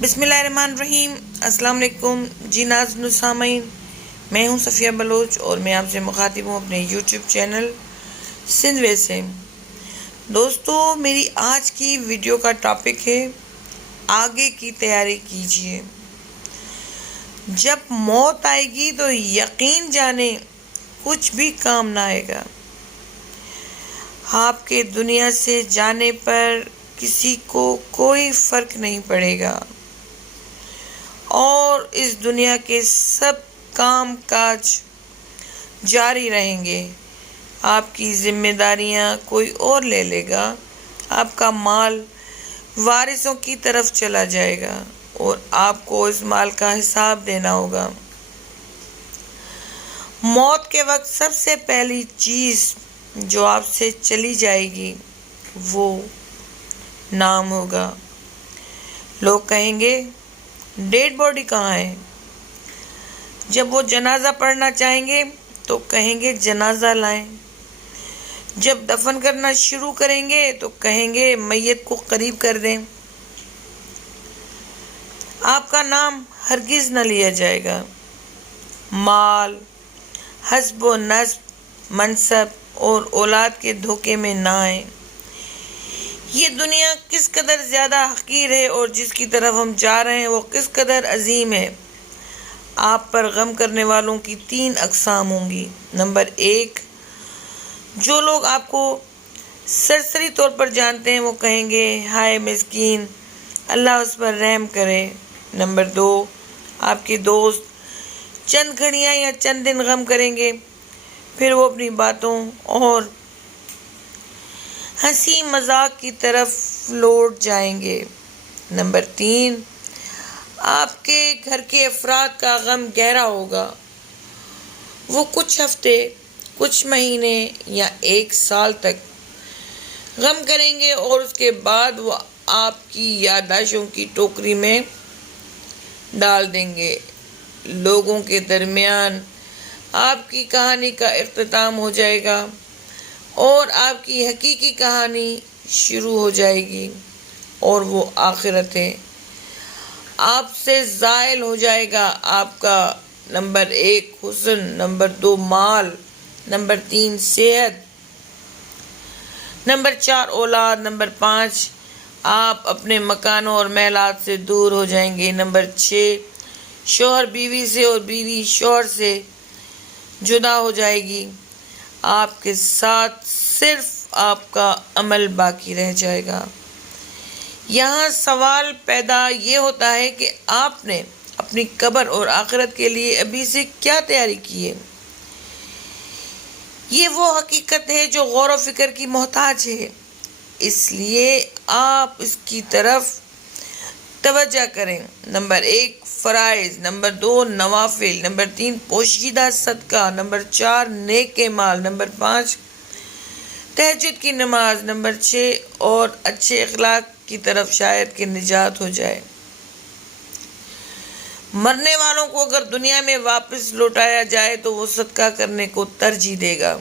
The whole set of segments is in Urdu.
بسم اللہ الرحمن الرحیم۔ السلام علیکم جی ناظرین و سامعین، میں ہوں صفیہ بلوچ اور میں آپ سے مخاطب ہوں اپنے یوٹیوب چینل سندھ وے سے۔ دوستو، میری آج کی ویڈیو کا ٹاپک ہے آگے کی تیاری کیجیے۔ جب موت آئے گی تو یقین جانے کچھ بھی کام نہ آئے گا۔ آپ کے دنیا سے جانے پر کسی کو کوئی فرق نہیں پڑے گا اور اس دنیا کے سب کام کاج جاری رہیں گے۔ آپ کی ذمہ داریاں کوئی اور لے لے گا، آپ کا مال وارثوں کی طرف چلا جائے گا اور آپ کو اس مال کا حساب دینا ہوگا۔ موت کے وقت سب سے پہلی چیز جو آپ سے چلی جائے گی وہ نام ہوگا۔ لوگ کہیں گے ڈیڈ باڈی کہاں ہے؟ جب وہ جنازہ پڑھنا چاہیں گے تو کہیں گے جنازہ لائیں۔ جب دفن کرنا شروع کریں گے تو کہیں گے میت کو قریب کر دیں۔ آپ کا نام ہرگز نہ لیا جائے گا۔ مال، حسب و نسب، منصب اور اولاد کے دھوکے میں نہ آئیں۔ یہ دنیا کس قدر زیادہ حقیر ہے اور جس کی طرف ہم جا رہے ہیں وہ کس قدر عظیم ہے۔ آپ پر غم کرنے والوں کی 3 اقسام ہوں گی۔ نمبر 1، جو لوگ آپ کو سرسری طور پر جانتے ہیں وہ کہیں گے ہائے مسکین، اللہ اس پر رحم کرے۔ نمبر 2، آپ کے دوست چند گھڑیاں یا چند دن غم کریں گے، پھر وہ اپنی باتوں اور ہنسی مذاق کی طرف لوٹ جائیں گے۔ نمبر 3، آپ کے گھر کے افراد کا غم گہرا ہوگا۔ وہ کچھ ہفتے، کچھ مہینے یا 1 سال تک غم کریں گے اور اس کے بعد وہ آپ کی یادداشتوں کی ٹوکری میں ڈال دیں گے۔ لوگوں کے درمیان آپ کی کہانی کا اختتام ہو جائے گا اور آپ کی حقیقی کہانی شروع ہو جائے گی اور وہ آخرت ہے۔ آپ سے زائل ہو جائے گا آپ کا نمبر 1 حسن، نمبر 2 مال، نمبر 3 صحت، نمبر 4 اولاد، نمبر 5 آپ اپنے مکانوں اور محلات سے دور ہو جائیں گے، نمبر 6 شوہر بیوی سے اور بیوی شوہر سے جدا ہو جائے گی۔ آپ کے ساتھ صرف آپ کا عمل باقی رہ جائے گا۔ یہاں سوال پیدا یہ ہوتا ہے کہ آپ نے اپنی قبر اور آخرت کے لیے ابھی سے کیا تیاری کی ہے؟ یہ وہ حقیقت ہے جو غور و فکر کی محتاج ہے، اس لیے آپ اس کی طرف توجہ کریں۔ نمبر 1 فرائض، نمبر 2 نوافل، نمبر 3 پوشیدہ صدقہ، نمبر 4 نیک مال، نمبر 5 تہجد کی نماز، نمبر 6 اور اچھے اخلاق کی طرف شاید کہ نجات ہو جائے۔ مرنے والوں کو اگر دنیا میں واپس لوٹایا جائے تو وہ صدقہ کرنے کو ترجیح دے گا،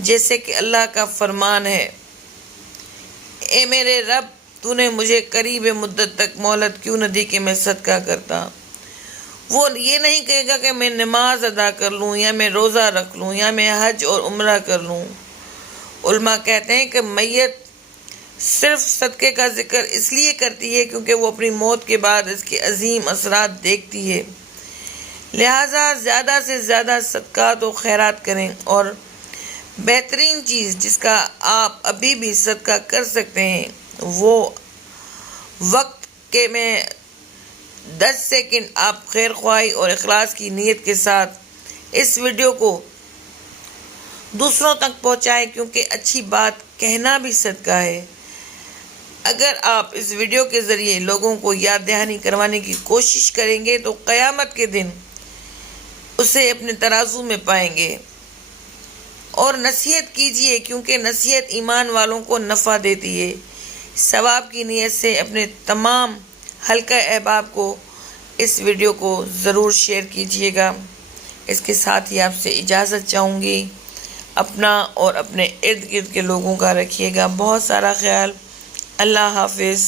جیسے کہ اللہ کا فرمان ہے، اے میرے رب، تو نے مجھے قریب مدت تک مہلت کیوں نہ دی کہ میں صدقہ کرتا۔ وہ یہ نہیں کہے گا کہ میں نماز ادا کر لوں یا میں روزہ رکھ لوں یا میں حج اور عمرہ کر لوں۔ علماء کہتے ہیں کہ میت صرف صدقے کا ذکر اس لیے کرتی ہے کیونکہ وہ اپنی موت کے بعد اس کے عظیم اثرات دیکھتی ہے، لہٰذا زیادہ سے زیادہ صدقات و خیرات کریں۔ اور بہترین چیز جس کا آپ ابھی بھی صدقہ کر سکتے ہیں وہ وقت کے میں 10 سیکنڈ آپ خیر خواہی اور اخلاص کی نیت کے ساتھ اس ویڈیو کو دوسروں تک پہنچائیں، کیونکہ اچھی بات کہنا بھی صدقہ ہے۔ اگر آپ اس ویڈیو کے ذریعے لوگوں کو یاد دہانی کروانے کی کوشش کریں گے تو قیامت کے دن اسے اپنے ترازو میں پائیں گے۔ اور نصیحت کیجیے، کیونکہ نصیحت ایمان والوں کو نفع دیتی ہے۔ ثواب کی نیت سے اپنے تمام حلقہ احباب کو اس ویڈیو کو ضرور شیئر کیجیے گا۔ اس کے ساتھ ہی آپ سے اجازت چاہوں گی۔ اپنا اور اپنے ارد گرد کے لوگوں کا رکھیے گا بہت سارا خیال۔ اللہ حافظ۔